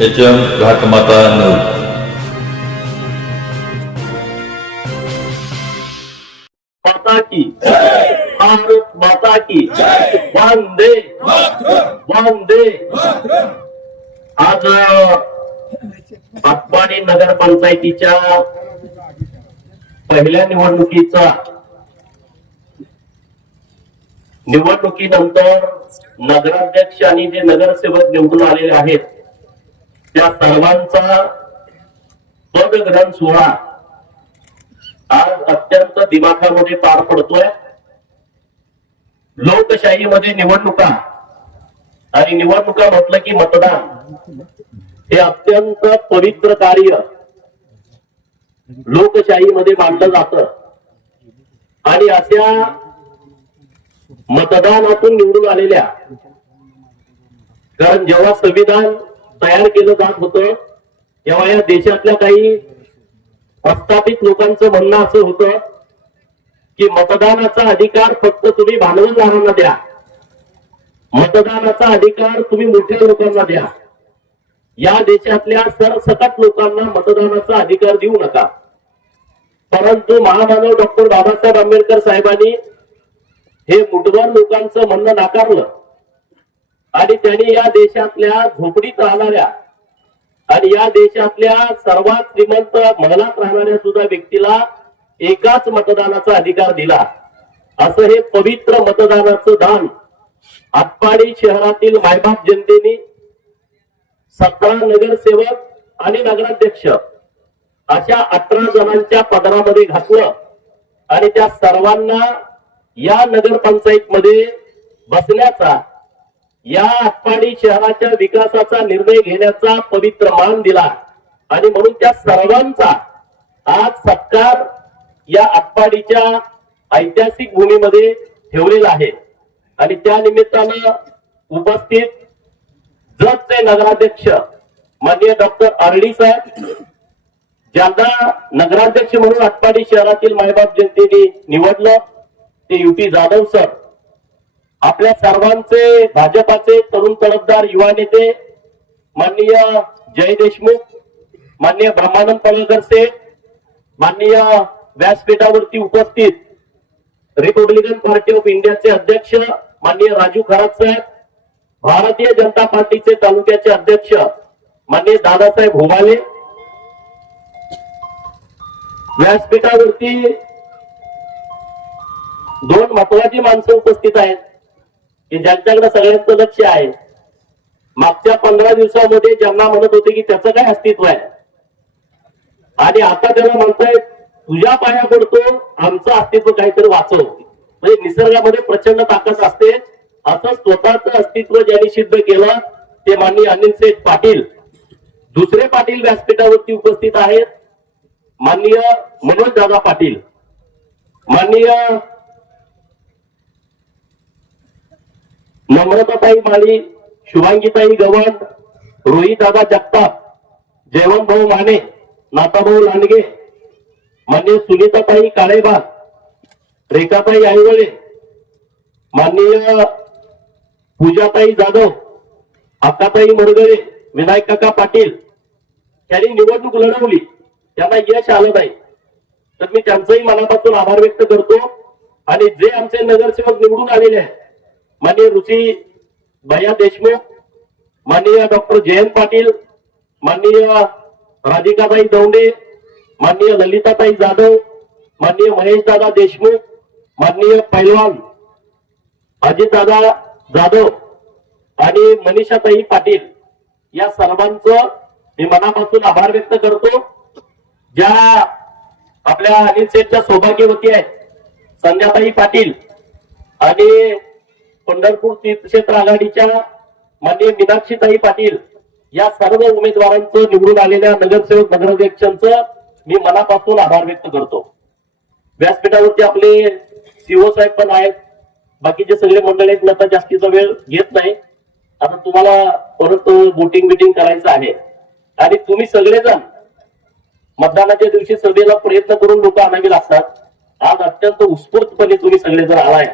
HM घाटमाता नऊ. माता की भारत माता की वंदे वंदे. आज आटपाडी नगरपंचायतीच्या पहिल्या निवडणुकीनंतर नगराध्यक्ष आणि जे नगरसेवक निवडून आलेले आहेत त्या सर्वांचा पदग्रहण सोहळा आज अत्यंत दिमाखामध्ये पार पडतोय. लोकशाहीमध्ये निवडणुका आणि निवडणुका म्हटलं की मतदान हे अत्यंत पवित्र कार्य लोकशाहीमध्ये मानलं जातं. आणि अशा मतदानातून निवडून आलेल्या, कारण जेव्हा संविधान तयार केलं जात होतं तेव्हा या देशातल्या काही प्रस्थापित लोकांचं म्हणणं असं होतं की मतदानाचा अधिकार फक्त तुम्ही भांडवलदारांना द्या, मतदानाचा अधिकार तुम्ही मोठ्या लोकांना द्या, या देशातल्या सरसकट लोकांना मतदानाचा अधिकार देऊ नका. परंतु महामानव डॉक्टर बाबासाहेब आंबेडकर साहेबांनी हे मुठभर लोकांचं म्हणणं नाकारलं आणि त्यांनी या देशातल्या झोपडीत राहणाऱ्या आणि या देशातल्या सर्वात श्रीमंत महलात राहणाऱ्या सुद्धा व्यक्तीला एकाच मतदानाचा अधिकार दिला. असं हे पवित्र मतदानाचं दान आटपाडी शहरातील मायबाप जनतेने 17 नगरसेवक आणि नगराध्यक्ष अशा 18 जणांच्या पदरामध्ये घातलं आणि त्या सर्वांना या नगरपंचायत मध्ये बसण्याचा, या आटपाडी शहराच्या विकासाचा निर्णय घेण्याचा पवित्र मान दिला. आणि म्हणून त्या सर्वांचा आज सत्कार या आटपाडीच्या ऐतिहासिक भूमीमध्ये ठेवलेला आहे. आणि त्या निमित्तानं उपस्थित जतचे नगराध्यक्ष माननीय डॉक्टर आरडी साहेब, ज्यांना नगराध्यक्ष म्हणून आटपाडी शहरातील मायबाप जनतेने निवडलं, ते युटी जाधव सर, आपल्या सर्वांचे भाजपाचे तरुण तडफदार युवा नेते माननीय जय देशमुख, माननीय ब्रह्मानंद पडळकर सेठ, माननीय व्यासपीठावरती उपस्थित रिपब्लिकन पार्टी ऑफ इंडियाचे अध्यक्ष माननीय राजू खरात साहेब, भारतीय जनता पार्टीचे तालुक्याचे अध्यक्ष माननीय दादासाहेब होमाले, व्यासपीठावरती 2 महत्वाची माणसं उपस्थित आहेत की ज्यांच्याकडे सगळ्यांचं लक्ष आहे. मागच्या 15 दिवसामध्ये ज्यांना म्हणत होते की त्याचं काय अस्तित्व आहे आणि आता त्याला म्हणतायत तुझ्या पाया पडतो, आमचं अस्तित्व काहीतरी वाचव. म्हणजे निसर्गामध्ये प्रचंड ताकद असते. असं स्वतःचं अस्तित्व ज्यांनी सिद्ध केलं ते माननीय अनिल सेठ पाटील. दुसरे पाटील व्यासपीठावरती उपस्थित आहेत माननीय मनोज दादा पाटील, माननीय नम्रताताई माळी, शुभांगीताई गवंड, रोहित दादा जगताप, जयवंत भाऊ माने, नाताभाऊ लांडगे, माननीय सुनीताताई काळेबाग, रेखाताई आईवळे, माननीय पूजाताई जाधव, अक्काताई मरगळे, विनायक काका पाटील यांनी निवडणूक लढवली, त्यांना यश आलं नाही. तर मी त्यांचंही मनापासून आभार व्यक्त करतो. आणि जे आमचे नगरसेवक निवडून आलेले आहेत माननीय रुची भैया देशमुख, माननीय डॉक्टर जयंत पाटील, माननीय राधिकाताई दौंडे, माननीय ललिताताई जाधव, माननीय महेश दादा देशमुख, माननीय पैलवान अजितदादा जाधव आणि मनीषाताई पाटील, या सर्वांचं मी मनापासून आभार व्यक्त करतो. ज्या आपल्या अनिल सेठच्या सौभाग्यवती आहेत संध्याताई पाटील आणि पंढरपूर तीर्थक्षेत्र आघाडीच्या माननीय मीनाक्षीताई पाटील, या सर्व उमेदवारांचं निवडून आलेल्या नगरसेवक नगराध्यक्षांचं मी मनापासून आभार व्यक्त करतो. व्यासपीठावरती आपले सीओ साहेब पण आहेत, बाकीचे सगळे मंडळी आहेत. आता जास्तीचा वेळ घेत नाही, आता तुम्हाला परत वोटिंग बिटिंग करायचं आहे आणि तुम्ही सगळेजण मतदानाच्या दिवशी सभेला प्रयत्न करून लोक आणावी लागतात. आज अत्यंत उत्स्फूर्तपणे तुम्ही सगळेजण आलाय,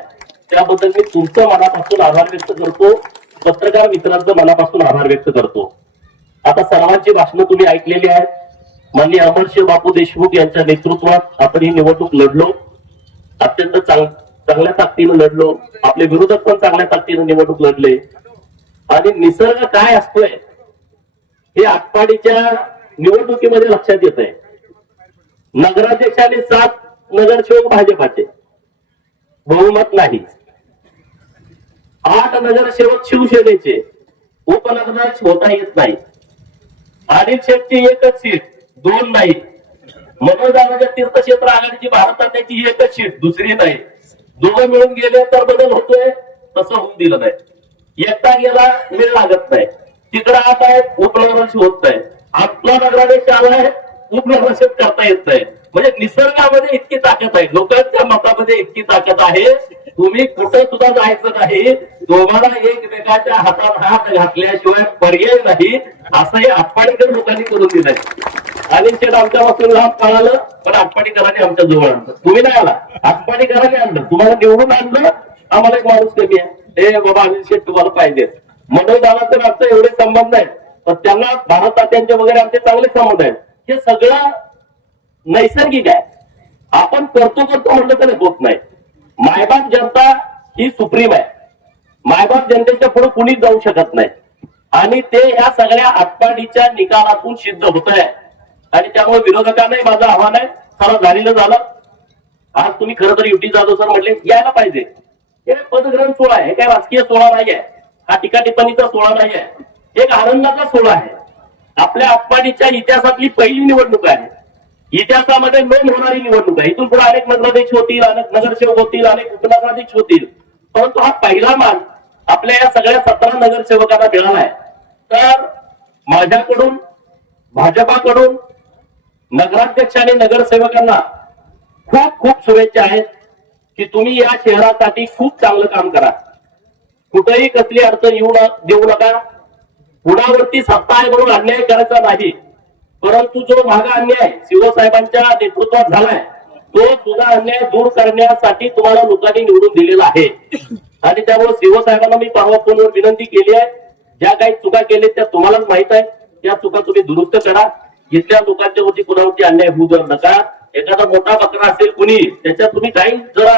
त्याबद्दल मी तुमचं मनापासून आभार व्यक्त करतो. पत्रकार मित्रांचं मनापासून आभार व्यक्त करतो. आता सर्वांची भाषणं तुम्ही ऐकलेली आहेत। माननीय अमरशे बापू देशमुख यांच्या नेतृत्वात आपण ही निवडणूक लढलो, अत्यंत चांगल्या ताकदीनं लढलो, आपले विरोधक पण चांगल्या ताकदीनं निवडणूक लढले। आणि निसर्ग काय असतोय हे आटपाडीच्या निवडणुकीमध्ये लक्षात येत आहे। नगराध्यक्षाने 7 नगरसेवक भाजपाचे, बहुमत नाही। 8 नगरसेवक शिवसेनेचे, उपनगराध्यक्ष होता येत नाही। अनिल शेठची एकच सीट, 2 नाही। मनोजाच्या तीर्थक्षेत्र आघाडीची भारतात त्याची एकच सीट, दुसरी नाही। दोघं मिळून गेले तर बदल होतोय, तसं होऊन दिलं नाही। एकटा गेला वेळ लागत नाही, तिकडे आता उपनगराध्यक्ष होत नाही। आपला नगराध्यक्ष आलाय, उपनगराध्यक्ष करता येत नाही। म्हणजे निसर्गामध्ये इतकी ताकद आहे, लोकांच्या मतामध्ये इतकी ताकद आहे, तुम्ही कुठं सुद्धा जायचं नाही, दोघांना एकमेकाच्या हातात हात घातल्याशिवाय पर्याय नाही, असं हे आटपाडीकर लोकांनी करून दिलंय। आणि शेठ आमच्यापासून लांब कळालं, पण आटपाडीकरांनी आमच्या जवळ आणलं। तुम्ही नाही आला, आटपाडीकरांनी आणलं, तुम्हाला निवडून आणलं। आम्हाला एक माणूस कमी आहे, हे बाबा अनिल शेठ तुम्हाला पाहिजे। मनोज दादा तर आमचे एवढे संबंध आहेत, पण त्यांना भारत तात्यांचे वगैरे आमचे चांगले संबंध आहेत। हे सगळं नैसर्गिक आहे, आपण करतो म्हटलं तरी होत नाही। मायबाप जनता ही सुप्रीम आहे, मायबाप जनतेच्या पुढे कुणीच जाऊ शकत नाही। आणि ते ह्या सगळ्या आटपाडीच्या निकालातून सिद्ध होत आहे। आणि त्यामुळे विरोधकांनाही माझं आव्हान आहे, चला झालेलं झालं, आज तुम्ही खरं तर युटी जाधव सर म्हटले यायला पाहिजे। हे पदग्रहण सोहळा आहे, काय राजकीय सोहळा नाही आहे, हा टीकाटिप्पणीचा सोहळा नाही आहे, एक आनंदाचा सोहळा आहे। आपल्या आटपाडीच्या इतिहासातली पहिली निवडणूक आहे, इतिहासामध्ये नोंद होणारी निवडणूक आहे। इथून पुढे अनेक नगराध्यक्ष होतील, अनेक नगरसेवक होतील, अनेक उपनगराध्यक्ष होतील, परंतु हा पहिला मान आपल्या या सगळ्या 17 नगरसेवकांना मिळाला आहे। तर माझ्याकडून, भाजपाकडून नगराध्यक्ष आणि नगरसेवकांना खूप खूप शुभेच्छा आहेत की तुम्ही या शहरासाठी खूप चांगलं काम करा, कुठेही कसली अडचण देऊ नका। पुढावरती सत्ता आहे म्हणून अन्याय करायचा नाही, परंतु जो मागा अन्याय शिवसाहेबांच्या नेतृत्वात झालाय तो सुद्धा अन्याय दूर करण्यासाठी तुम्हाला लोकांनी निवडून दिलेला आहे। आणि त्यामुळे शिवसाहेबांना मी परवा फोनवर विनंती केली आहे, ज्या काही चुका केल्या त्या तुम्हालाच माहित आहे, त्या चुका तुम्ही दुरुस्त करा। इथल्या लोकांच्या वरती कुणावरती अन्याय होऊ देऊ नका। एखादा मोठा बकरा असेल कुणी, त्याच्यात तुम्ही काही जरा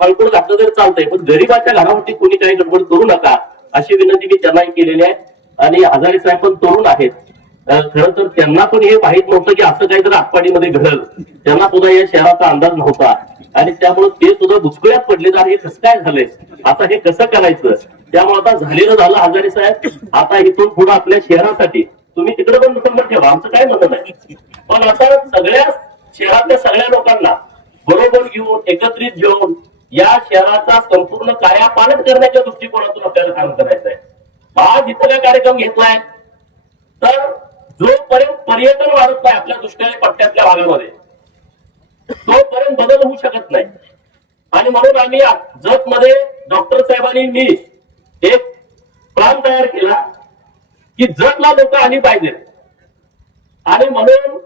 फळफूड घातलं तरी चालतंय, पण गरीबाच्या घरावरती कुणी काही गडबड करू नका, अशी विनंती मी त्यांनाही केलेली आहे। आणि हजारे साहेब पण तरुण आहेत, खरं तर त्यांना पण हे माहित नव्हतं की असं काहीतरी आटपाडीमध्ये घडल, त्यांना सुद्धा या शहराचा अंदाज नव्हता। आणि त्यामुळे ते सुद्धा बुचकुळ्यात पडले, हे कसं काय झालंय, आता हे कसं करायचं। त्यामुळे आता झालेलं झालं हजारे साहेब, आता इथून पुढे आपल्या शहरासाठी तुम्ही तिकडे पण नंबर ठेवा, आमचं काय म्हणणं नाही, पण आता सगळ्या शहरातल्या सगळ्या लोकांना बरोबर घेऊन, एकत्रित घेऊन या शहराचा संपूर्ण कायापालट करण्याच्या दृष्टिकोनातून आपल्याला काम करायचं आहे। आज इथं काय कार्यक्रम घेतलाय, तर जोपर्यंत पर्यटन वाढत नाही आपल्या दुष्काळी पट्ट्यातल्या भागामध्ये, तोपर्यंत बदल होऊ शकत नाही। आणि म्हणून आम्ही जतमध्ये डॉक्टर साहेबांनी मी एक प्लॅन तयार केला की जतला लोक आली पाहिजेत। आणि म्हणून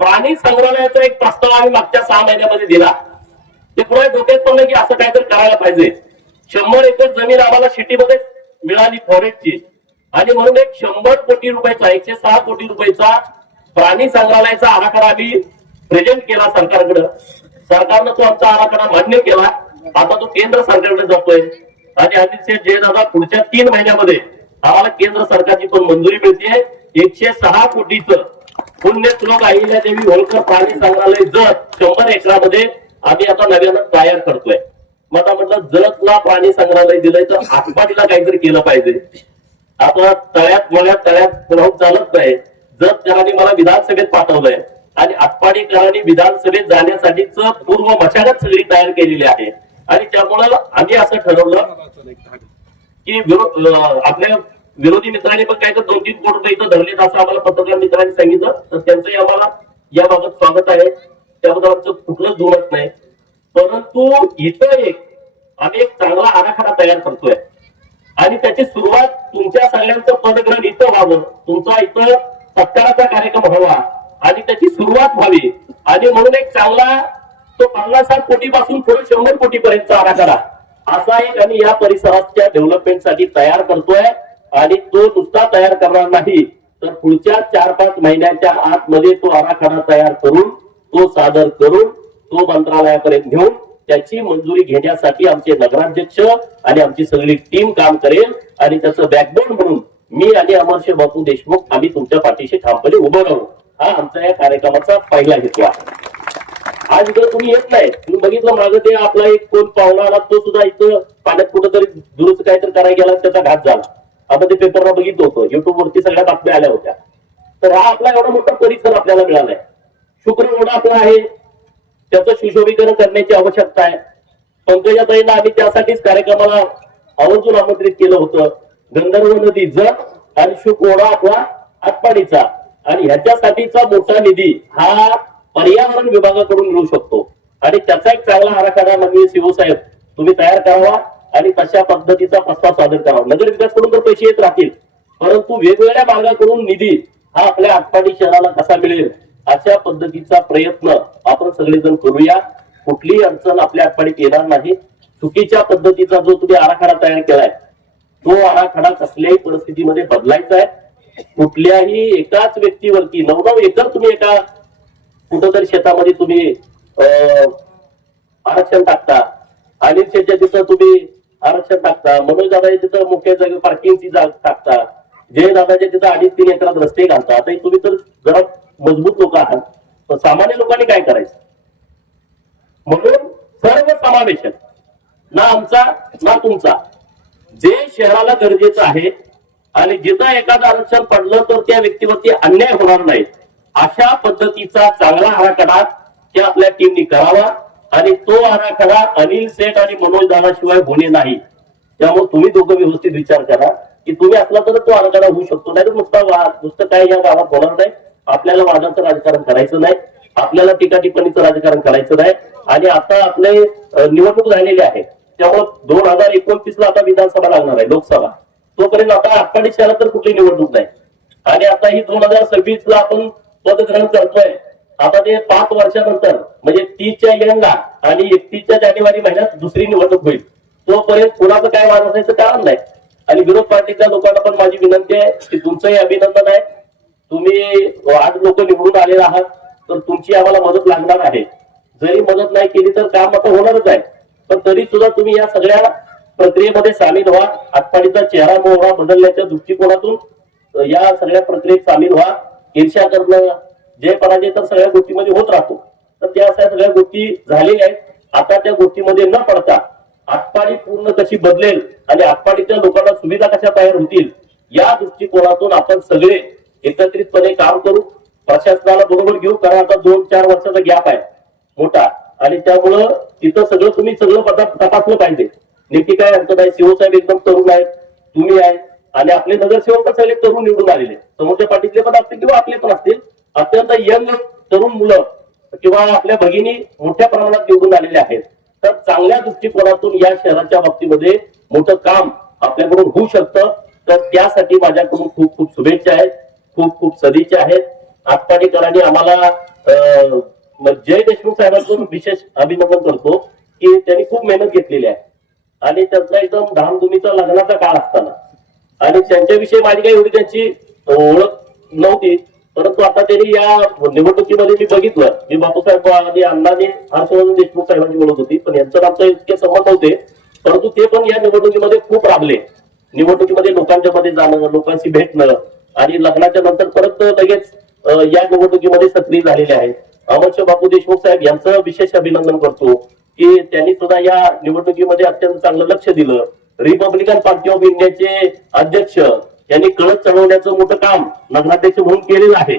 प्राणी संग्रहालयाचा एक प्रस्ताव आम्ही मागच्या 6 महिन्यामध्ये दिला। ते पुढे डोक्यात पडलं की असं काहीतरी करायला पाहिजे। 100 एकर जमीन आम्हाला सिटीमध्ये मिळाली फॉरेस्टची, आणि म्हणून एक 100 कोटी रुपयाचा, 106 कोटी रुपयाचा प्राणी संग्रहालयाचा आराखडा आम्ही प्रेझेंट केला सरकारकडे। सरकारनं तो आमचा आराखडा मान्य केला, आता तो केंद्र सरकारकडे जातोय। आणि अतिशय जयदादा पुढच्या 3 महिन्यामध्ये आम्हाला केंद्र सरकारची पण मंजुरी मिळते। 106 कोटीचं पुण्यश्लोक अहिल्यादेवी होळकर प्राणी संग्रहालय जत 100 एकरामध्ये आम्ही आता नव्यानं तयार करतोय। मग आता म्हटलं जतला प्राणी संग्रहालय दिलंय तर आटपाडीला काहीतरी केलं पाहिजे। आता तळ्यात राहून चालत नाही, जतकरांनी मला विधानसभेत पाठवलंय आणि आटपाडीकरांनी विधानसभेत जाण्यासाठीच पूर्व मशागत सगळी तयार केलेली आहे। आणि त्यामुळं आम्ही असं ठरवलं की आपल्या विरोधी मित्रांनी पण काय तर 2-3 कोटी रुपये इथं धरलेत असं आम्हाला पत्रकार मित्रांनी सांगितलं, तर त्यांचंही आम्हाला याबाबत स्वागत आहे, त्याबद्दल आमचं कुठलंच दुमत नाही। परंतु इथं आम्ही एक चांगला आराखडा तयार करतोय आणि त्याची सुरुवात तुमच्या सगळ्यांचं पदग्रहण इथं व्हावं, तुमचा इथं सत्काराचा कार्यक्रम व्हावा आणि त्याची सुरुवात व्हावी। आणि म्हणून एक चांगला तो 50-60 कोटीपासून पुढे 100 कोटीपर्यंतचा आराखडा असा एक आम्ही या परिसराच्या डेव्हलपमेंटसाठी तयार करतोय। आणि तो नुसता तयार करणार नाही, तर पुढच्या 4-5 महिन्याच्या आतमध्ये तो आराखडा तयार करून तो सादर करून तो मंत्रालयापर्यंत घेऊन त्याची मंजुरी घेण्यासाठी आमचे नगराध्यक्ष आणि आमची सगळी टीम काम करेल आणि त्याचं बॅकबोन म्हणून मी आणि अमरशे बापू देशमुख आम्ही तुमच्या पाठीशी ठामपणे उभं राहू. हा आमचा या कार्यक्रमाचा पहिला हेतू आहे. आज इकडे तुम्ही येत नाही, तुम्ही बघितलं मागे ते आपला एक कोण पाहुणा आला तो सुद्धा इथं पाण्यात कुठंतरी दुरुस्त काहीतरी करायला गेला त्याचा घात झाला. आपण ते पेपरला बघितलं होतं, युट्यूब वरती सगळ्या बातम्या आल्या होत्या. तर हा आपला एवढा मोठा परिसर आपल्याला मिळालाय. शुक्र एवढा आपला आहे, त्याचं सुशोभीकरण करण्याची आवश्यकता आहे. पंकजाताईंना आम्ही त्यासाठीच कार्यक्रमाला आवर्जून आमंत्रित केलं होतं. गंधर्व नदी जर आणि शुक ओढा आपला आटपाडीचा आणि ह्याच्यासाठीचा मोठा निधी हा पर्यावरण विभागाकडून मिळू शकतो आणि त्याचा एक चांगला आराखडा माननीय सीओ साहेब तुम्ही तयार करावा आणि तशा पद्धतीचा प्रस्ताव सादर करावा. नगर विकासकडून तर पैसे येत राहतील, परंतु वेगवेगळ्या भागाकडून निधी हा आपल्या आटपाडी शहराला कसा मिळेल अशा पद्धतीचा प्रयत्न आपण सगळेजण करूया. कुठलीही अडचण आपल्या आटपाडीत येणार नाही. चुकीच्या पद्धतीचा जो तुम्ही आराखडा तयार केलाय तो आराखडा कसल्याही परिस्थितीमध्ये बदलायचा आहे. कुठल्याही एकाच व्यक्तीवरती 9-9 एकर तुम्ही एका कुठंतरी शेतामध्ये तुम्ही आरक्षण टाकता, अनिल शेठच्या तिथं तुम्ही आरक्षण टाकता, मनोज दादाच्या तिथं मुख्य जागी पार्किंगची जागा टाकता, जय दादाच्या तिथं 2.5-3 एकरात रस्ते घालता. आता तुम्ही तर जरा मजबूत लोक आहात, तर सामान्य लोकांनी काय करायचं? म्हणून सर्व समावेशक, ना आमचा ना तुमचा, जे शहराला गरजेचं आहे आणि जिथं एखादं आरक्षण पडलं तर त्या व्यक्तीवरती अन्याय होणार नाही अशा पद्धतीचा चांगला आराखडा त्या आपल्या टीमनी करावा आणि तो आराखडा अनिल सेठ आणि मनोज दादाशिवाय होणे नाही. त्यामुळे तुम्ही दोघं व्यवस्थित विचार करा की तुम्ही असला तर तो आराखडा होऊ शकतो, नाही तर नुसतं काय या गावात होणार नाही. आपल्याला वादाचं राजकारण करायचं नाही, आपल्याला टीका-टिप्पणीचं राजकारण करायचं नाही. आणि आता आपले निवडणूक झालेली आहे, त्यामुळे 2029 ला आता विधानसभा लागणार आहे, लोकसभा. तोपर्यंत आता आटपाडी शहरात तर कुठली निवडणूक नाही आणि आता ही 2026 ला आपण पदग्रहण करतोय. आता ते 5 वर्षानंतर म्हणजे 30च्या एंडला आणि 31 जानेवारी महिन्यात दुसरी निवडणूक होईल. तोपर्यंत कुणाचं काय वाद असायचं कारण नाही. आणि विरोध पार्टीच्या लोकांना पण माझी विनंती आहे की तुमचंही अभिनंदन आहे. तुम्ही आज लोक निवडून आलेले आहात तर तुमची आम्हाला मदत लागणार आहे. जरी मदत नाही केली तर काम आता होणारच आहे, पण तरी सुद्धा तुम्ही या सगळ्या प्रक्रियेमध्ये सामील व्हा. आटपाडीचा चेहरा मोहरा बदलण्याच्या दृष्टिकोनातून या सगळ्या प्रक्रियेत सामील व्हा. ईर्ष्या करणं, जय पराजय तर सगळ्या गोष्टीमध्ये होत राहतो, तर त्या सगळ्या गोष्टी झालेल्या आहेत. आता त्या गोष्टीमध्ये न पडता आटपाडी पूर्ण कशी बदलेल आणि आटपाडीच्या लोकांना सुविधा कशा तयार होतील या दृष्टिकोनातून आपण सगळे एकत्रितपणे काम करू. प्रशासनाला बरोबर घेऊ, कारण आता 2-4 वर्षाचा गॅप आहे मोठा आणि त्यामुळं तिथं सगळं तुम्ही सगळं तपासलं पाहिजे. नेमकी काय अडचण आहे? सीओ साहेब एकदम तरुण आहेत, तुम्ही आहे आणि आपले नगरसेवक पण सगळे तरुण निवडून आलेले, समोरच्या पार्टीतले पण असतील किंवा आपले पण असतील, अत्यंत यंग तरुण मुलं किंवा आपल्या भगिनी मोठ्या प्रमाणात निवडून आलेले आहेत. तर चांगल्या दृष्टिकोनातून या शहराच्या बाबतीमध्ये मोठं काम आपल्याकडून होऊ शकतं. तर त्यासाठी माझ्याकडून खूप खूप शुभेच्छा आहेत, खूप खूप सदिच्छा आहेत. आटपाडीकरांनी आम्हाला जय देशमुख साहेबांकडून विशेष अभिनंदन करतो की त्यांनी खूप मेहनत घेतलेली आहे आणि त्यांचा एकदम धामधुमीचा लग्नाचा काळ असताना आणि त्यांच्याविषयी माझी काही एवढी त्यांची ओळख नव्हती, परंतु आता त्यांनी या निवडणुकीमध्ये मी बघितलं की बापूसाहेब आणि अण्णांनी हर्षवर्धन देशमुख साहेबांची ओळख होती, पण यांचं आमचं इतके संबंध होते, परंतु ते पण या निवडणुकीमध्ये खूप राबले. निवडणुकीमध्ये लोकांच्या मध्ये जाणं, लोकांशी भेटणं आणि लग्नाच्या नंतर परत लगेच या निवडणुकीमध्ये सक्रिय झालेले आहेत. अमरशे बापू देशमुख साहेब यांचं विशेष अभिनंदन करतो की त्यांनी सुद्धा या निवडणुकीमध्ये अत्यंत चांगलं लक्ष दिलं. रिपब्लिकन पार्टी ऑफ इंडियाचे अध्यक्ष यांनी कळत चढवण्याचं मोठं काम नगराध्यक्ष म्हणून केलेलं आहे.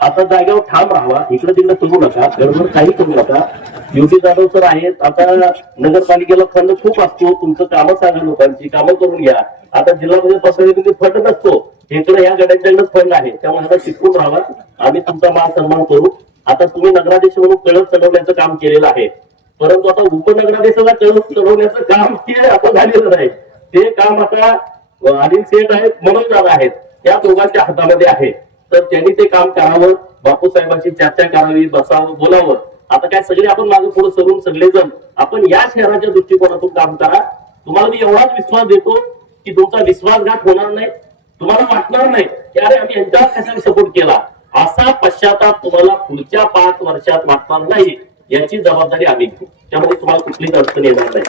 आता जागेवर ठाम राहावा, इकडे तिकडे करू नका, गडबड काही करू नका. युटी जाधव सर आहेत, आता नगरपालिकेला फंड खूप असतो, तुमचं कामं सांगा, लोकांची कामं करून घ्या. आता जिल्हा परिषद पसरली फंड नसतो, इकडे या गड्यांच्याकडेच फंड आहे, त्यामुळे आता शिकून राहावा, आम्ही तुमचा मान सन्मान करू. आता तुम्ही नगराध्यक्ष म्हणून कळत चढवण्याचं काम केलेलं आहे, परंतु आता उपनगराध्यक्षाला कळत चढवण्याचं काम हे आता झालेलं नाही. ते काम आता अनिल सेठ आहेत, मनोज दादा आहेत, या दोघांच्या हातामध्ये आहे. तर त्यांनी ते काम करावं, बापूसाहेबांची चर्चा करावी, बसावं, बोलावं. आता काय सगळे आपण मागे पुढे सरून सगळेजण आपण या शहराच्या दृष्टिकोनातून काम करा. तुम्हाला मी एवढाच विश्वास देतो की तुमचा विश्वासघात होणार नाही. तुम्हाला वाटणार नाही की की अरे आम्ही यांच्यावर कशाला सपोर्ट केला, असा पश्चाताप तुम्हाला पुढच्या 5 वर्षात वाटणार नाही, याची जबाबदारी आम्ही घेऊ. त्यामुळे तुम्हाला कुठलीच अडचण येणार नाही.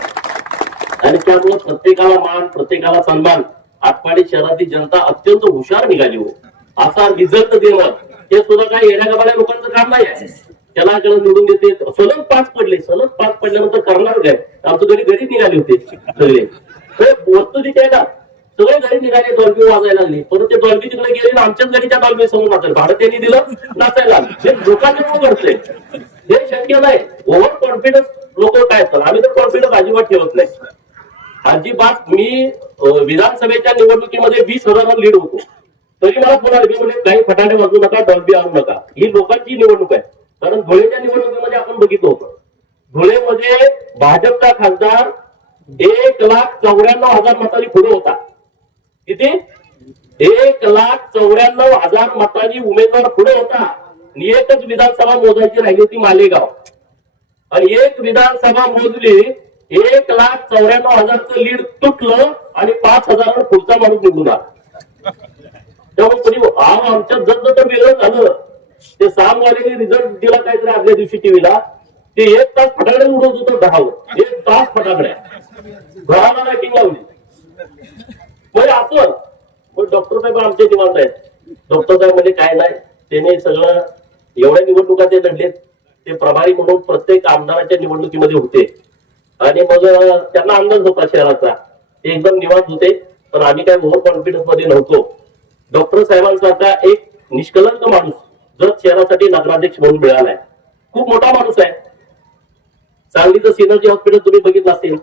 आणि त्यामुळे प्रत्येकाला मान, प्रत्येकाला सन्मान. आटपाडी शहरातील जनता अत्यंत हुशार निघाली हो. असा रिझल्ट देणं हे सुद्धा काही येण्यागबाड्या लोकांचं काम नाही आहे. त्याला निवडून देते, सलग 5 पडले, सलग 5 पडल्यानंतर करणार काय. आमचं घरी गरीब निघाले होते सगळे. वस्तू तिथे आहे ना, सगळे घरी निघाले, डॉल्बी वाजायला लागली. परत ते डॉल्बी तिकडे गेले ना, आमच्याच घरीच्या डॉल्बी समोर नाचायला, भाडं त्यांनी दिलं, नाचायला हे लोकांचे करते. हे शक्य नाही. ओव्हर कॉन्फिडन्स लोक काय असतात, आम्ही तर कॉन्फिडन्स अजिबात ठेवत नाही, अजिबात. मी विधानसभेच्या निवडणुकीमध्ये 20,000 लीड होतो, तरी मला फोन आले, म्हणजे काही फटाणे वाजवू नका, डॉल्बी आणू नका. ही लोकांची निवडणूक आहे. कारण धुळेच्या निवडणुकीमध्ये आपण बघितलं होतं, धुळेमध्ये भाजपचा खासदार 1,94,000 मतांनी पुढे होता. किती? 1,94,000 मतांनी उमेदवार पुढे होता. आणि एकच विधानसभा मोजायची राहिली होती, मालेगाव. आणि एक विधानसभा मोजली, 1,94,000चं लीड तुटलं आणि 5,000 पुढचा माणूस निघून आला. त्यामुळे आमच्या जर वेगळं झालं, ते सामवाले रिझल्ट दिला काहीतरी आदल्या दिवशी टीव्हीला, ते 1 तास फटाकडे उडवत होतं, 10वर 1 तास फटाकड्या घराला लाईटिंग लावली. म्हणजे असं डॉक्टर साहेब आमचे निवांत आहेत. डॉक्टर साहेब म्हणजे काय नाही, त्याने सगळं एवढ्या निवडणुका ते लढलेत. ते प्रभारी म्हणून प्रत्येक आमदाराच्या निवडणुकीमध्ये होते. आणि मग त्यांना अंदाज होता शहराचा, ते एकदम निवांत होते. पण आम्ही काय ओव्हर कॉन्फिडन्स मध्ये नव्हतो. डॉक्टर साहेबांसारखा एक निष्कलंक माणूस जत शहरासाठी नगराध्यक्ष म्हणून मिळालाय, खूप मोठा माणूस आहे. सांगलीचं सिनर्जी हॉस्पिटल तुम्ही बघितलं असेल.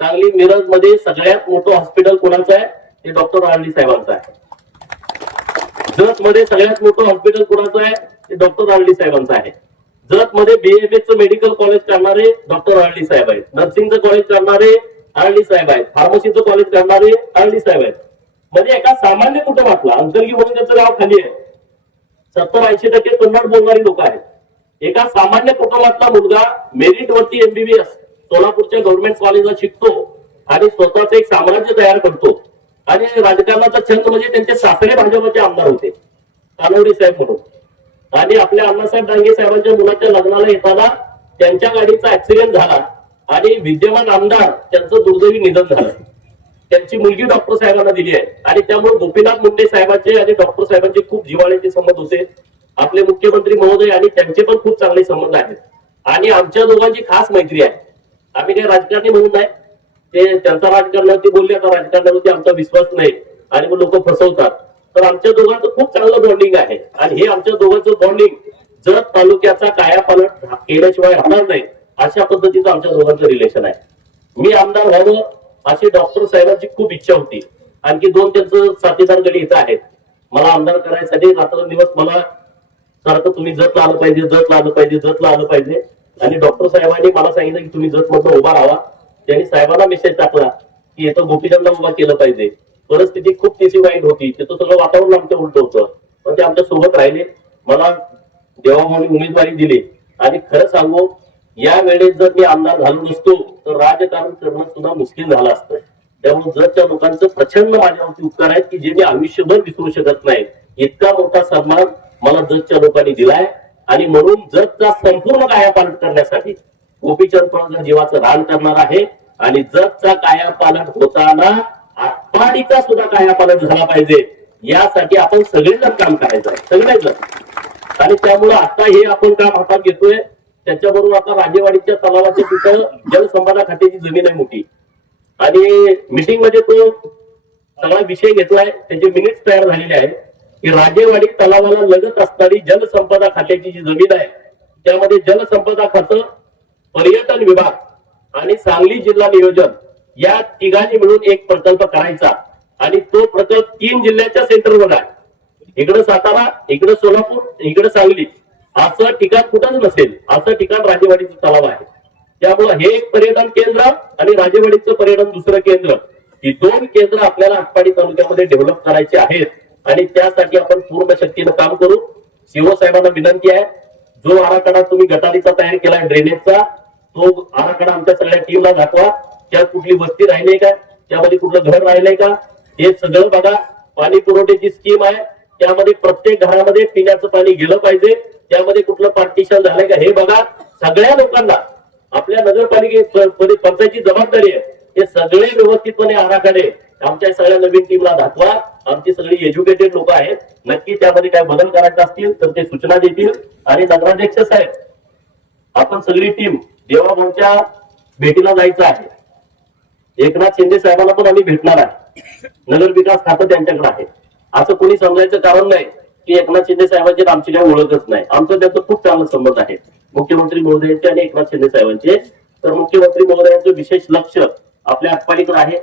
सांगली मिरज मध्ये सगळ्यात मोठं हॉस्पिटल कोणाचं आहे? ते डॉक्टर आरडी साहेबांचं आहे. जत मध्ये सगळ्यात मोठं हॉस्पिटल कोणाचं आहे? ते डॉक्टर आरडी साहेबांचं आहे. जत मध्ये बीएमएसचं मेडिकल कॉलेज करणारे डॉक्टर आरडी साहेब आहेत, नर्सिंगचं कॉलेज करणारे आरडी साहेब आहेत, फार्मसीचं कॉलेज करणारे आरडी साहेब आहेत. म्हणजे एका सामान्य कुटुंबातला, अंतर्गी म्हणून त्याचं गाव खाली आहे, 70-80% कन्नड बोलणारी लोक आहेत. एका सामान्य कुटुंबातला मुलगा मेरिट वरती एमबीबीएस सोलापूरच्या गव्हर्नमेंट कॉलेजला शिकतो आणि स्वतःच एक साम्राज्य तयार करतो. आणि राजकारणाचा छंद म्हणजे त्यांचे सासरे भाजपचे आमदार होते, कानवडे साहेब म्हणून. आणि आपल्या अण्णासाहेब डांगे साहेबांच्या मुलाच्या लग्नाला येताना त्यांच्या गाडीचा ऍक्सिडेंट झाला आणि विद्यमान आमदार त्यांचं दुर्दैवी निधन झालं. त्यांची मुलगी डॉक्टर साहेबांना दिली आहे. आणि त्यामुळे गोपीनाथ मुंडे साहेबांचे आणि डॉक्टर साहेबांचे खूप जिव्हाळ्याचे संबंध होते. आपले मुख्यमंत्री महोदय आणि त्यांचे पण खूप चांगले संबंध आहेत. आणि आमच्या दोघांची खास मैत्री आहे. आम्ही काही राजकारणी म्हणून नाही, ते त्यांचा राजकारणावरती बोलले, आता राजकारणावरती आमचा विश्वास नाही आणि मग लोक फसवतात. तर आमच्या दोघांचं खूप चांगलं बॉन्डिंग आहे. आणि हे आमच्या दोघांचं बॉन्डिंग जत तालुक्याचा कायापालट केल्याशिवाय राहणार नाही, अशा पद्धतीचं आमच्या दोघांचं रिलेशन आहे. मी आमदार व्हावं अशी डॉक्टर साहेबांची खूप इच्छा होती. आणखी 2 त्यांचं साथीदार गडी इथं आहेत. मला आमदार करायसाठी रात्रंदिवस मला सारखं तुम्ही जतला आलं पाहिजे, जतला आलं पाहिजे, जतला आलं पाहिजे. आणि डॉक्टर साहेबांनी मला सांगितलं की तुम्ही जत मधून उभा राहा. त्यांनी साहेबांना मेसेज टाकला की इथं गोपीचंदला उभा केलं पाहिजे. परिस्थिती खूप तिची वाईट होती, तिथं सगळं वातावरण आमचं उलट होतं, पण ते आमच्या सोबत राहिले. मला देवाभाऊनी उमेदवारी दिली. आणि खरं सांगू, या वेळेस जर मी आमदार झालो नसतो तर राजकारण करणं सुद्धा मुश्किल झालं असतं. त्यामुळे जतच्या लोकांचं प्रचंड माझ्यावरती उपकार आहेत की जे मी आयुष्यभर विसरू शकत नाही. इतका मोठा सन्मान मला जतच्या लोकांनी दिलाय. आणि म्हणून जतचा संपूर्ण कायापालट करण्यासाठी गोपीचंद पळसकर जीवाचं रान करणार आहे. आणि जतचा कायापालट होताना आटपाडीचा सुद्धा कायापालट झाला पाहिजे, यासाठी आपण सगळेजण काम करायचं आहे, सगळेजण. आणि त्यामुळे आता हे आपण काम हातात घेतोय. त्याच्याबरोबर आता राजेवाडीच्या तलावाच्या तिथं जलसंपदा खात्याची जमीन आहे मोठी. आणि मिटिंग मध्ये तो सगळा विषय घेतलाय, त्याचे मिनिट्स तयार झालेले आहेत की राजेवाडी तलावाला लगत असणारी जलसंपदा खात्याची जी जमीन आहे, त्यामध्ये जलसंपदा खातं, पर्यटन विभाग आणि सांगली जिल्हा नियोजन या तिघांनी मिळून एक प्रकल्प करायचा. आणि तो प्रकल्प 3 जिल्ह्याच्या सेंटरवर आहे. इकडं सातारा, इकडं सोलापूर, इकडं सांगली. असं ठिकाण कुठंच नसेल, असं ठिकाण राजेवाडीचं तलाव आहे. त्यामुळे हे एक पर्यटन केंद्र आणि राजेवाडीचं पर्यटन दुसरं केंद्र, ही 2 केंद्र आपल्याला आटपाडी तालुक्यामध्ये डेव्हलप करायचे आहेत. आणि त्यासाठी आपण पूर्ण शक्तीनं काम करू. सीओ साहेबांना विनंती आहे, जो आराखडा तुम्ही गटारीचा तयार केलाय ड्रेनेजचा, तो आराखडा आमच्या सगळ्या टीमला दाखवा. त्यात कुठली वस्ती राहिली का, त्यामध्ये कुठलं घर राहिलंय का, हे सगळं बघा. पाणी पुरवठ्याची स्कीम आहे, त्यामध्ये प्रत्येक घरामध्ये पिण्याचं पाणी गेलं पाहिजे. त्यामध्ये कुठलं पार्टिशन झालंय का हे बघा. सगळ्या लोकांना आपल्या नगरपालिकेमध्ये पंचायतची जबाबदारी आहे. हे सगळे व्यवस्थितपणे आराखडे आमच्या सगळ्या नवीन टीमला दाखवा. आमची सगळी एज्युकेटेड लोक आहेत. नक्की त्यामध्ये काय बदल करायचे असतील तर ते सूचना देतील. आणि नगराध्यक्ष साहेब, आपण सगळी टीम देवाभाऊच्या भेटीला जायचं आहे. एकनाथ शिंदे साहेबांना पण आम्ही भेटणार आहे. नगर विकास खातं त्यांच्याकडे आहे. असं कोणी समजायचं कारण नाही की एकनाथ शिंदे साहेबांची आमची काही ओळखच नाही. आमचं त्याचं खूप चांगलं संबंध आहे मुख्यमंत्री महोदयांचे आणि एकनाथ शिंदे साहेबांचे. तर मुख्यमंत्री महोदयांचं विशेष लक्ष आपल्या आटपाडीकडे आहे,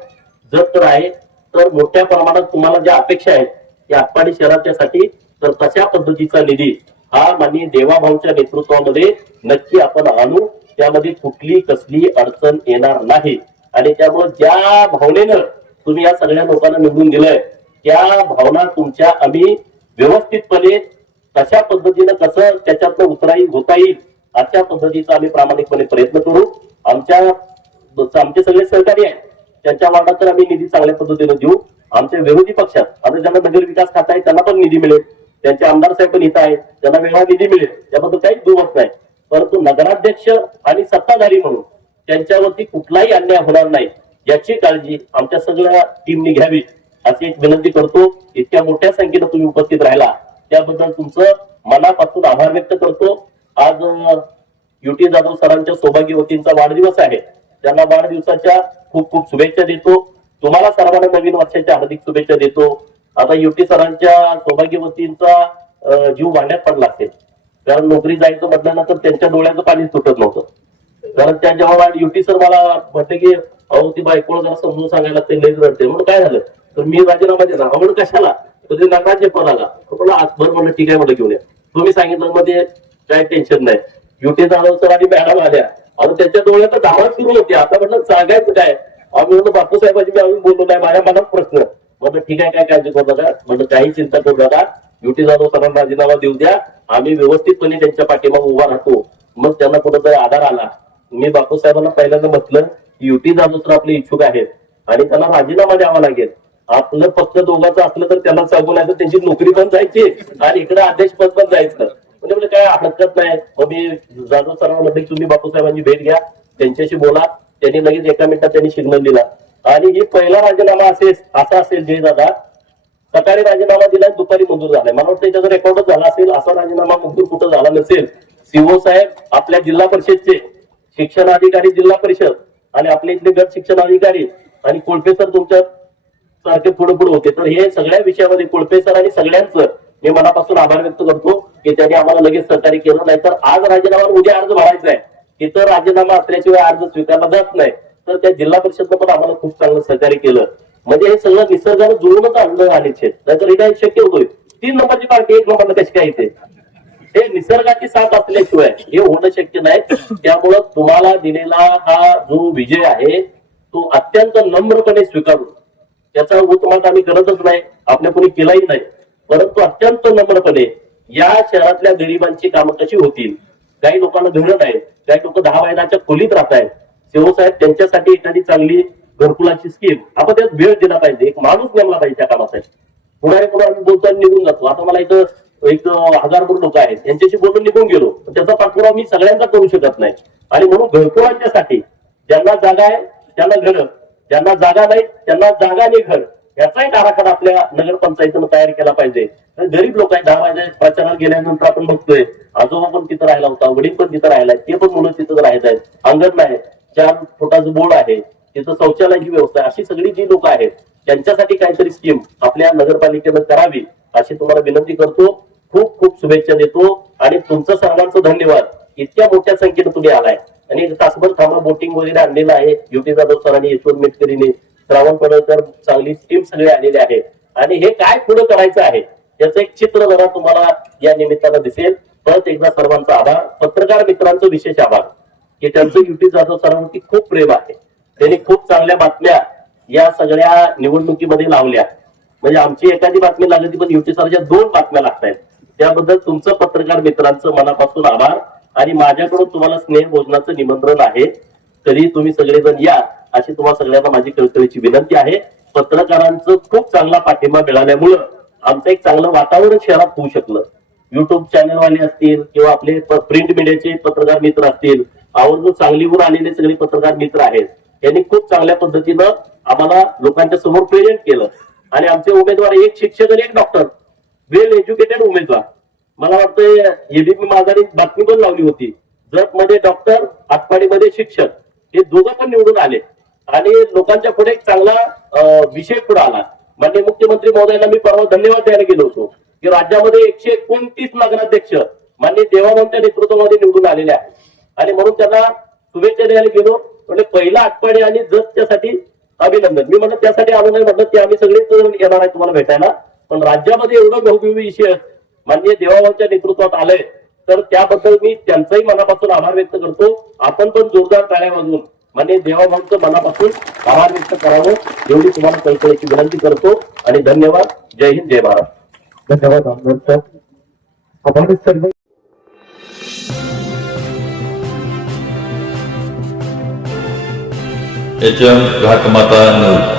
जतकडे आहे. तर मोठ्या प्रमाणात तुम्हाला ज्या अपेक्षा आहेत त्या आटपाडी शहराच्यासाठी तर तशा पद्धतीचा निधी हा माननीय देवाभाऊच्या नेतृत्वामध्ये नक्की आपण आणू. त्यामध्ये कुठली कसली अडचण येणार नाही. आणि त्यामुळे ज्या भावनेनं तुम्ही या सगळ्या लोकांना निवडून दिलंय त्या भावना तुमच्या आम्ही व्यवस्थितपणे तशा पद्धतीनं कसं त्याच्यातनं होता येईल अशा पद्धतीचा आम्ही प्रामाणिकपणे प्रयत्न करू. आमचे सगळे सहकारी आहेत त्यांच्या वार्डात तर आम्ही निधी चांगल्या पद्धतीने देऊ. आमच्या विरोधी पक्षात आता ज्यांना नगर विकास खाता आहे त्यांना पण निधी मिळेल. त्यांचे आमदार साहेब पण इथं आहेत, त्यांना वेगळा निधी मिळेल, त्याबद्दल काहीच दुमत नाही. परंतु नगराध्यक्ष आणि सत्ताधारी म्हणून त्यांच्यावरती कुठलाही अन्याय होणार नाही याची काळजी आमच्या सगळ्या टीमनी घ्यावी अशी एक विनंती करतो. इतक्या मोठ्या संख्येनं तुम्ही उपस्थित राहिला त्याबद्दल तुमचं मनापासून आभार व्यक्त करतो. आज युटी जाधव सरांच्या सौभाग्यवतींचा वाढदिवस आहे. त्यांना वाढदिवसाच्या खूप खूप शुभेच्छा देतो. तुम्हाला सर्वांना नवीन वर्षाच्या हार्दिक शुभेच्छा देतो. आता युटी सरांच्या सौभाग्यवतींचा जीव भांड्यात पडला असेल, कारण नोकरी जायचं म्हटल्यानंतर त्यांच्या डोळ्याचं पाणी सुटत नव्हतं. कारण त्या जेव्हा युटी सर मला म्हटलं की अहो ती बायकोला जरा समजून सांगायला लागते, लई रडते. म्हणून काय झालं तर मी राजीनामा दिला. आवड कशाला तर नगराचे पण आला मला आजभर म्हणलं ठीक आहे म्हटलं घेऊन या. तुम्ही सांगितलं मध्ये काय टेन्शन नाही. युटी जाधव सर आणि मॅडम आल्या आणि त्यांच्या डोळ्यात धावा सुरू होती. आता म्हटलं सांगायचं काय. आम्ही म्हणतो बापू साहेबांची मी अजून बोललो नाही, माझ्या मनात प्रश्न. म्हटलं ठीक आहे, काय काळजी करू नका, म्हटलं काही चिंता करू नका. युटी जाधव सरांना राजीनामा देऊ द्या, आम्ही व्यवस्थितपणे त्यांच्या पाठीमागे उभा राहतो. मग त्यांना कुठंतरी आधार आला. मी बापू साहेबांना पहिल्यांदा म्हटलं की युटी जाधव सर आपले इच्छुक आहेत आणि त्यांना राजीनामा द्यावा लागेल. आपलं फक्त दोघांचं असलं तर त्यांना सांगून आहे तर त्यांची नोकरी पण जायची आणि इकडे अध्यक्ष पद पण जायचं. म्हणजे काय हरकत नाही. मग मी जाधव सरांना म्हटलं की तुम्ही बापू साहेबांची भेट घ्या, त्यांच्याशी बोला. त्यांनी लगेच एका मिनिटात त्यांनी सिग्नल दिला. आणि हे पहिला राजीनामा असा असेल जे दादा सकाळी राजीनामा दिला दुपारी मंजूर झालाय. मला वाटतं त्याचा रेकॉर्डच झाला असेल. असा राजीनामा मंजूर कुठं झाला नसेल. सीओ साहेब आपल्या जिल्हा परिषदचे शिक्षण अधिकारी जिल्हा परिषद आणि आपले इथले गट शिक्षण अधिकारी आणि कोळपे सर तुमच्या सारखे पुढे पुढे होते. तर हे सगळ्या विषयामध्ये कोळपे सर आणि सगळ्यांचं मी मनापासून आभार व्यक्त करतो की त्यांनी आम्हाला लगेच सहकार्य केलं. नाहीतर आज राजीनामा उद्या अर्ज भरायचा आहे, इथं राजीनामा असल्याशिवाय अर्ज स्वीकारला जात नाही. तर त्या जिल्हा परिषदनं पण आम्हाला खूप चांगलं सहकार्य केलं. म्हणजे हे सगळं निसर्गानं जुळूनच आणलं आणि नाहीतर हे काय शक्य होतोय. 3 नंबरची पार्टी 1 नंबरला कशी काय येते. हे निसर्गाची साथ असल्याशिवाय हे होणं शक्य नाही. त्यामुळं तुम्हाला दिलेला हा जो विजय आहे तो अत्यंत नम्रपणे स्वीकारून त्याचा उत्तमात आम्ही करतच नाही, आपल्या कोणी केलाही नाही. परंतु अत्यंत नम्रपणे या शहरातल्या गरिबांची कामं कशी होतील. काही लोकांना घरं नाही, काही लोक 10 महिन्याच्या खोलीत राहत आहेत. शिवसाहेब त्यांच्यासाठी एखादी चांगली घरकुलाची स्कीम आपण त्यात वेळ दिला पाहिजे. एक माणूस नेमला पाहिजे त्या कामासाठी. पुढे आम्ही बोलताना निघून जातो. आता मला इथं एक 1000 लोक आहेत, त्यांच्याशी बोलून निघून गेलो. त्याचा पाठपुरावा मी सगळ्यांचा करू शकत नाही. आणि म्हणून घरकुलांच्यासाठी ज्यांना जागा आहे त्यांना घर, ज्यांना जागा नाही त्यांना जागा आणि घर याचा एक आराखडा आपल्या नगरपंचायतीनं तयार केला पाहिजे. गरीब लोक आहेत 10 महिने प्रचारात गेल्यानंतर आपण बघतोय आजोबा पण तिथं राहिला होता, वडील पण तिथं राहिलाय, ते पण मुलं तिथं राहत आहेत. अंगण नाही, 4 फुटाचं बोर्ड आहे, तिथं शौचालयाची व्यवस्था. अशी सगळी जी लोक आहेत त्यांच्यासाठी काहीतरी स्कीम आपल्या नगरपालिकेनं करावी अशी तुम्हाला विनंती करतो. खूप खूप शुभेच्छा देतो आणि तुमचं सर्वांचं धन्यवाद. इतक्या मोठ्या संख्येनं तुम्ही आलाय आणि तासभर थांबा बोटिंग वगैरे आणलेलं आहे. युटी जाधव सरांनी, यशवंत मेटकरीने, श्रावण पडळकर, चांगली टीम सगळे आलेले आहे. आणि हे काय पुढे करायचं आहे याचं एक चित्र जरा तुम्हाला या निमित्तानं दिसेल. परत एकदा सर्वांचा आभार. पत्रकार मित्रांचं विशेष आभार की त्यांचं युटी जाधव सरांवरती खूप प्रेम आहे. त्यांनी खूप चांगल्या बातम्या या सगळ्या निवडणुकीमध्ये लावल्या. म्हणजे आमची एखादी बातमी लागली पण युटी सरांच्या 2 बातम्या लागतायत. त्याबद्दल तुमचं पत्रकार मित्रांचं मनापासून आभार. आणि माझ्याकडून तुम्हाला स्नेह भोजनाचं निमंत्रण आहे. तरी तुम्ही सगळेजण या अशी तुम्हाला सगळ्यांना माझी कळकळीची विनंती आहे. पत्रकारांचं खूप चांगला पाठिंबा मिळाल्यामुळं आमचं एक चांगलं वातावरण शहरात होऊ शकलं. युट्यूब चॅनलवाले असतील किंवा आपले प्रिंट मीडियाचे पत्रकार मित्र असतील, आवर्जून सांगलीहून आलेले सगळे पत्रकार मित्र आहेत, त्यांनी खूप चांगल्या पद्धतीनं आम्हाला लोकांच्या समोर प्रेझेंट केलं. आणि आमचे उमेदवार एक शिक्षक आणि एक डॉक्टर, वेल एज्युकेटेड उमेदवार. मला वाटतं एबीपी माझाने बातमी पण लावली होती, जतमध्ये डॉक्टर, आटपाडीमध्ये शिक्षक, हे दोघं पण निवडून आले आणि लोकांच्या पुढे एक चांगला विषय पुढे आला. माननीय मुख्यमंत्री महोदयांना मी परवा धन्यवाद द्यायला गेलो होतो की राज्यामध्ये 129 नगराध्यक्ष माननीय देवाभाऊंच्या नेतृत्वामध्ये निवडून आलेले आहेत आणि म्हणून त्यांना शुभेच्छा द्यायला गेलो. म्हणजे पहिला आटपाडी आणि जतच्यासाठी अभिनंदन. मी म्हणलं त्यासाठी आलो नाही, म्हटलं ते आम्ही सगळेच येणार आहे तुम्हाला भेटायला, पण राज्यामध्ये एवढं बहुविध विषय माननीय देवाभाऊंच्या नेतृत्वात आलंय तर त्याबद्दल मी त्यांचाही मनापासून आभार व्यक्त करतो. आपण पण जोरदार टाळ्या वाजवून माननीय देवाभाऊंचं मनापासून आभार व्यक्त करावं एवढी तुम्हाला कळकळीची विनंती करतो आणि धन्यवाद. जय हिंद, जय महाराष्ट्र. धन्यवाद आमदार साहेब. आपण सर्व HM घाटमाता न्यूज.